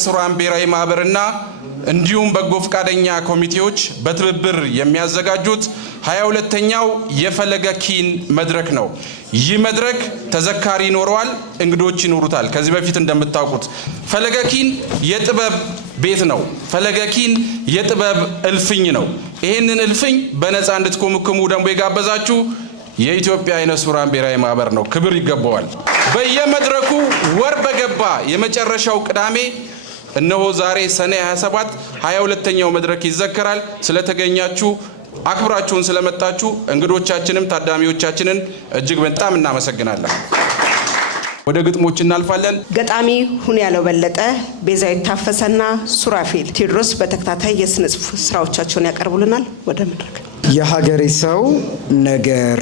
ሱራን ብሔራዊ ማህበርና እንዲሁም በጎ ፈቃደኛ ኮሚቴዎች በትብብር የሚያዘጋጁት 22ኛው የፈለገ ኪን መድረክ ነው። ይህ መድረክ ተዘካሪ ይኖረዋል፣ እንግዶች ይኖሩታል። ከዚህ በፊት እንደምታውቁት ፈለገ ኪን የጥበብ ቤት ነው። ፈለገ ኪን የጥበብ እልፍኝ ነው። ይህንን እልፍኝ በነፃ እንድትኮመኩሙ ደግሞ የጋበዛችሁ የኢትዮጵያ አይነ ሱራን ብሔራዊ ማህበር ነው። ክብር ይገባዋል። በየመድረኩ ወር በገባ የመጨረሻው ቅዳሜ እነሆ ዛሬ ሰኔ 27 22ኛው መድረክ ይዘከራል። ስለተገኛችሁ አክብራችሁን ስለመጣችሁ እንግዶቻችንም ታዳሚዎቻችንን እጅግ በጣም እናመሰግናለን። ወደ ግጥሞች እናልፋለን። ገጣሚ ሁን ያለው በለጠ፣ ቤዛዊት ታፈሰና ሱራፌል ቴዎድሮስ በተከታታይ የስነ ጽሑፍ ስራዎቻቸውን ያቀርቡልናል። ወደ መድረክ። የሀገሬ ሰው ነገር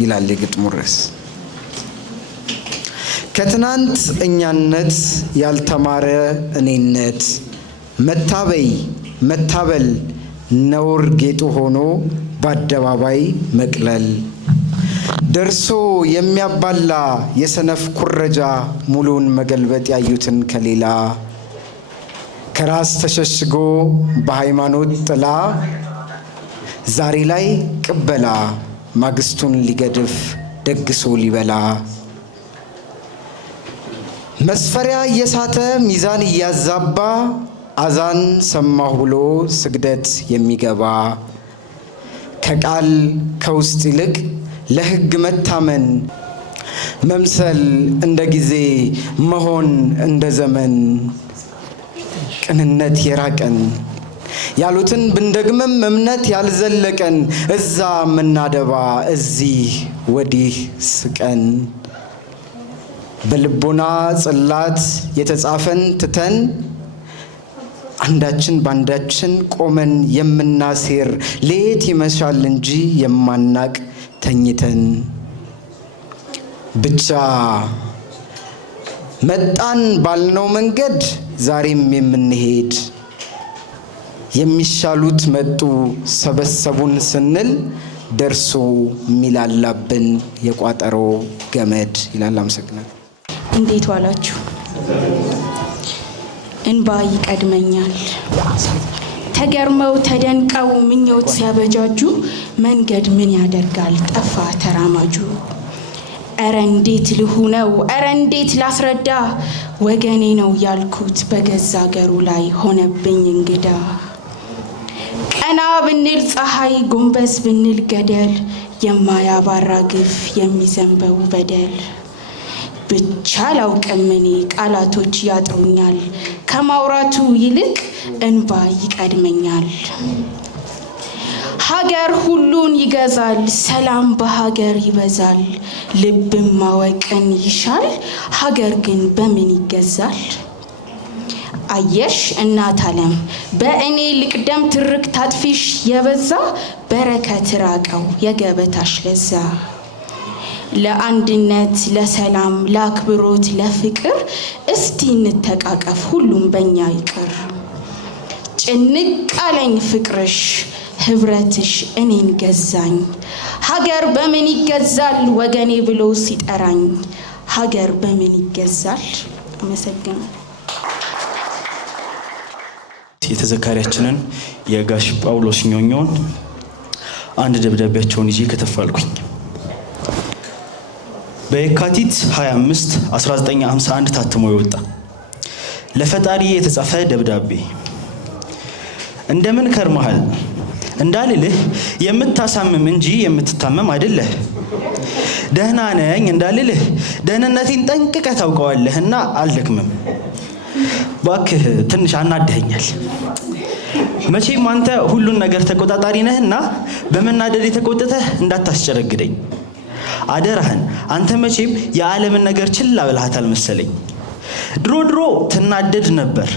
ይላል የግጥሙ ርዕስ። ከትናንት እኛነት ያልተማረ እኔነት መታበይ መታበል ነውር ጌጡ ሆኖ በአደባባይ መቅለል ደርሶ የሚያባላ የሰነፍ ኩረጃ ሙሉን መገልበጥ ያዩትን ከሌላ ከራስ ተሸሽጎ በሃይማኖት ጥላ ዛሬ ላይ ቅበላ ማግስቱን ሊገድፍ ደግሶ ሊበላ መስፈሪያ እየሳተ ሚዛን እያዛባ አዛን ሰማሁ ብሎ ስግደት የሚገባ ከቃል ከውስጥ ይልቅ ለሕግ መታመን መምሰል እንደ ጊዜ መሆን እንደ ዘመን ቅንነት የራቀን ያሉትን ብንደግምም እምነት ያልዘለቀን እዛ ምናደባ እዚህ ወዲህ ስቀን በልቦና ጽላት የተጻፈን ትተን አንዳችን ባንዳችን ቆመን የምናሴር ሌት ይመሻል እንጂ የማናቅ ተኝተን ብቻ መጣን ባልነው መንገድ ዛሬም የምንሄድ የሚሻሉት መጡ ሰበሰቡን ስንል ደርሶ ሚላላብን የቋጠሮ ገመድ ይላል። አመሰግናለሁ። እንዴት ዋላችሁ? እንባ ይቀድመኛል። ተገርመው ተደንቀው ምኞት ሲያበጃጁ መንገድ ምን ያደርጋል ጠፋ ተራማጁ። እረ እንዴት ልሁነው እረ እንዴት ላስረዳ ወገኔ ነው ያልኩት በገዛ አገሩ ላይ ሆነብኝ እንግዳ። ቀና ብንል ፀሐይ ጎንበስ ብንል ገደል የማያባራ ግፍ የሚዘንበው በደል። ብቻ ላውቅም እኔ ቃላቶች ያጥሩኛል ከማውራቱ ይልቅ እንባ ይቀድመኛል። ሀገር ሁሉን ይገዛል ሰላም በሀገር ይበዛል። ልብም ማወቅን ይሻል ሀገር ግን በምን ይገዛል? አየሽ እናት ዓለም በእኔ ልቅደም ትርክ ታጥፊሽ የበዛ በረከት ራቀው የገበታሽ ለዛ። ለአንድነት ለሰላም ለአክብሮት ለፍቅር እስቲ እንተቃቀፍ ሁሉም በእኛ ይቅር። ጭንቅ አለኝ ፍቅርሽ ህብረትሽ እኔን ገዛኝ። ሀገር በምን ይገዛል ወገኔ ብሎ ሲጠራኝ ሀገር በምን ይገዛል? አመሰግናለሁ። የተዘካሪያችንን የጋሽ ጳውሎስ ኞኞን አንድ ደብዳቤያቸውን ይዤ ከተፋልኩኝ። በየካቲት 25 1951 ታትሞ ይወጣ ለፈጣሪ የተጻፈ ደብዳቤ። እንደምን ከርመሃል እንዳልልህ የምታሳምም እንጂ የምትታመም አይደለህ። ደህና ነኝ እንዳልልህ ደህንነቴን ጠንቅቀህ ታውቀዋለህና አልደክምም። ባክህ ትንሽ አናደኸኛል። መቼም አንተ ሁሉን ነገር ተቆጣጣሪ ነህና በመናደድ የተቆጥተህ እንዳታስጨረግደኝ አደራህን። አንተ መቼም የዓለምን ነገር ችላ ብለሃታል መሰለኝ። ድሮ ትናደድ ነበር።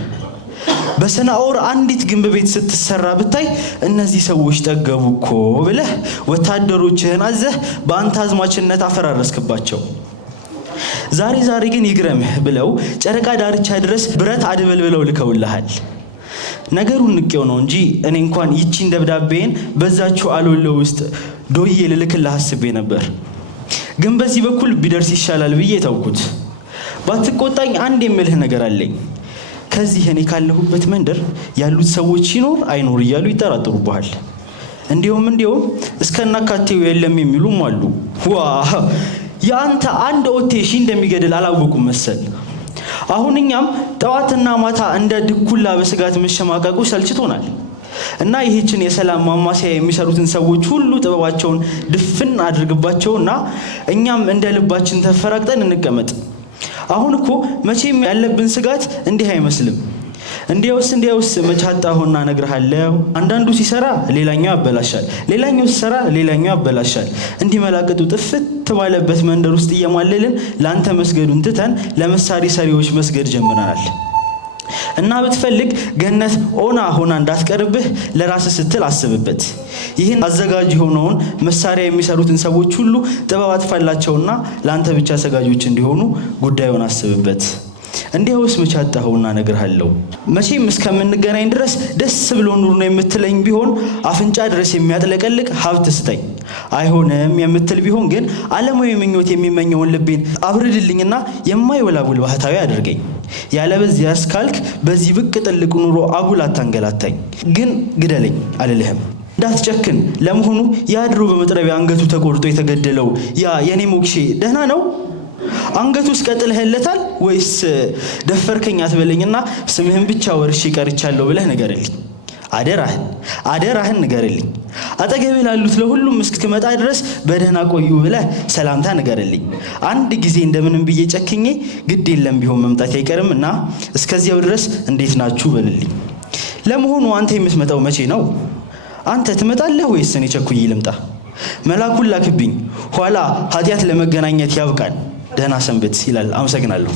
በሰናኦር አንዲት ግንብ ቤት ስትሰራ ብታይ እነዚህ ሰዎች ጠገቡ እኮ ብለህ ወታደሮችህን አዘህ በአንተ አዝማችነት አፈራረስክባቸው። ዛሬ ግን ይግረምህ ብለው ጨረቃ ዳርቻ ድረስ ብረት አድበልብለው ልከውልሃል። ነገሩን ንቄው ነው እንጂ እኔ እንኳን ይቺን ደብዳቤን በዛችሁ አሎሎ ውስጥ ዶዬ ልልክልህ አስቤ ነበር። ግን በዚህ በኩል ቢደርስ ይሻላል ብዬ ተውኩት። ባትቆጣኝ አንድ የምልህ ነገር አለኝ። ከዚህ እኔ ካለሁበት መንደር ያሉት ሰዎች ይኖር አይኖር እያሉ ይጠራጥሩብሃል። እንዲሁም እስከናካቴው የለም የሚሉም አሉ። ዋ ያንተ አንድ ኦቴሺ እንደሚገድል አላወቁም መሰል። አሁን እኛም ጠዋትና ማታ እንደ ድኩላ በስጋት መሸማቀቁ ሰልችቶናል እና ይህችን የሰላም ማማሲያ የሚሰሩትን ሰዎች ሁሉ ጥበባቸውን ድፍን አድርግባቸውና እኛም እንደ ልባችን ተፈራቅጠን እንቀመጥ። አሁን እኮ መቼም ያለብን ስጋት እንዲህ አይመስልም። እንዲያውስ መቻጣሁና እነግርሃለሁ። አንዳንዱ ሲሰራ ሌላኛው ያበላሻል፣ ሌላኛው ሲሰራ ሌላኛው ያበላሻል። እንዲመላቀጡ ጥፍት ባለበት መንደር ውስጥ እየማለልን ላንተ መስገዱን ትተን ለመሳሪ ሰሪዎች መስገድ ጀምረናል። እና ብትፈልግ ገነት ሆና እንዳትቀርብህ ለራስ ስትል አስብበት። ይህን አዘጋጅ የሆነውን መሳሪያ የሚሰሩትን ሰዎች ሁሉ ጥበብ አጥፋላቸውና ላንተ ብቻ ሰጋጆች እንዲሆኑ ጉዳዩን አስብበት። እንዲያውስ መቻጣሁና እነግርሃለሁ። መቼም እስከምንገናኝ ድረስ ደስ ብሎ ኑር ነው የምትለኝ ቢሆን አፍንጫ ድረስ የሚያጥለቀልቅ ሀብት ስጠኝ። አይሆንም የምትል ቢሆን ግን ዓለማዊ ምኞት የሚመኘውን ልቤን አብርድልኝና የማይወላውል ባህታዊ አድርገኝ። ያለበዚያ እስካልክ በዚህ ብቅ ጥልቅ ኑሮ አጉል አታንገላታኝ። ግን ግደለኝ አልልህም። እንዳትጨክን። ለመሆኑ ያድሮ በመጥረቢያ አንገቱ ተቆርጦ የተገደለው ያ የኔ ሞክሼ ደህና ነው? አንገቱስ ቀጥለህለታል ወይስ ደፈርከኝ አትበለኝና ስምህን ብቻ ወርሼ ቀርቻለሁ ብለህ ንገርልኝ። አደራህን ንገርልኝ። አጠገቤ ላሉት ለሁሉም እስክትመጣ ድረስ በደህና ቆዩ ብለህ ሰላምታ ንገርልኝ። አንድ ጊዜ እንደምንም ብዬ ጨክኜ ግድ የለም ቢሆን መምጣት አይቀርምና እስከዚያው ድረስ እንዴት ናችሁ በልልኝ። ለመሆኑ አንተ የምትመጣው መቼ ነው? አንተ ትመጣለህ ወይስ እኔ ቸኩዬ ልምጣ? መላኩን ላክብኝ፣ ኋላ ኃጢአት ለመገናኘት ያብቃን። ደህና ሰንብት ይላል። አመሰግናለሁ።